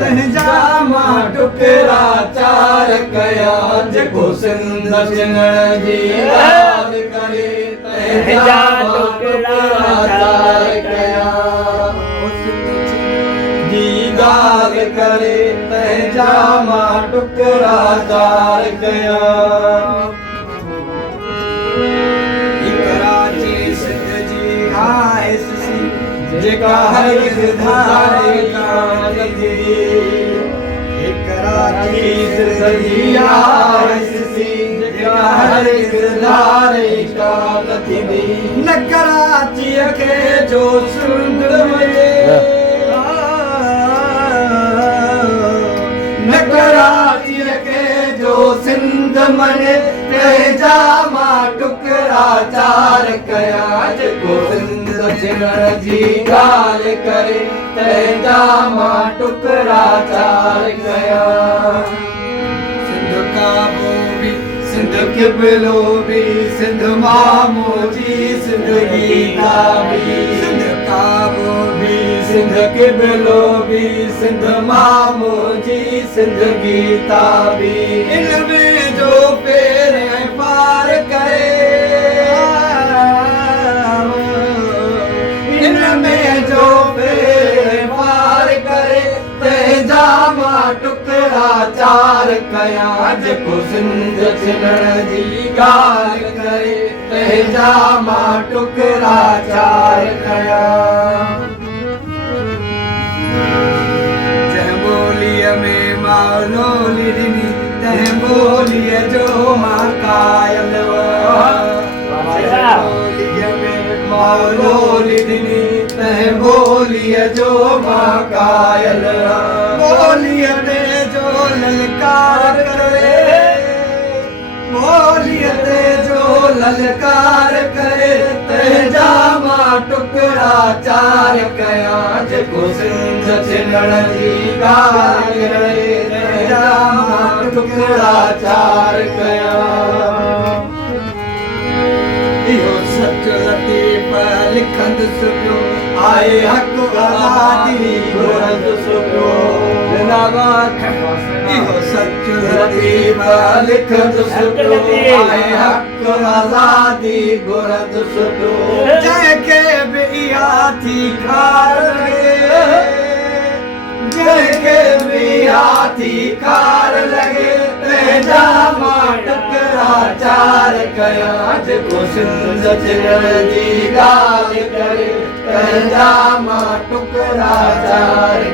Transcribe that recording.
तंहिंजा मां टुकड़ा चार कया जेको सिंध चिनण जी ॻाल्हि करे तंहिंजा टुकड़ा चार कया जी ॻाल्हि करे तंहिंजा मां टुकड़ा चार कया कराची सिंध जी आइससी जेका हर धारे कान थी कराची सिंध जी आइससी जेका हर धारे कान थी न कराची खे जो सिंध वञे न कराची खे जो सिंध मने तंहिंजा मां टुकड़ा चार कया जेको सिंध चिनण जी ॻाल्हि करे तंहिंजा मां टुकड़ा चार कया सिंध काबो बि सिंध क़िबलो बि सिंध मामो जी सिंध गीता बि सिंध काबो बि सिंध क़िबलो बि सिंध मामो जी सिंध गीता बि इन में जो पेर ऐं पार करे इन में जो पेर पार करे तंहिंजा मां टुकड़ा चार कया जेको सिंध चिनण जी ॻाल्हि करे तंहिंजा मां टुकड़ा चार कया जंहिं ॿोलीअ में मां लोली ॾिनी तंहिं ॿोलीअ जो मां कायल ॿोलीअ में मां लोली ॾिनी तंहिं ॿोलीअ जो मां कायल ॿोलीअ में जो ललकार करे ॿोलीअ ते जो ललकार करे तंहिंजा मां टुकड़ा चार कया जेको सिंध चिनण जी ॻाल्हि करे तंहिंजा मां टुकड़ा चार कया इहो सच लतीफ़ लिखंदुसि पियो आहे हक़ आज़ादी घुरंदुसि पियो इहो सच लतीफ़ लिखंदुसि पियो आहे हक़ आज़ादी घुरंदुसि पियो जंहिंखे बि इहा थी खार लॻे जंहिंखे बि इहा थी खार लॻे तंहिंजा मां टुकड़ा चार कया जेको सिंध चिनण जी ॻाल्हि करे तंहिंजा मां टुकड़ा चार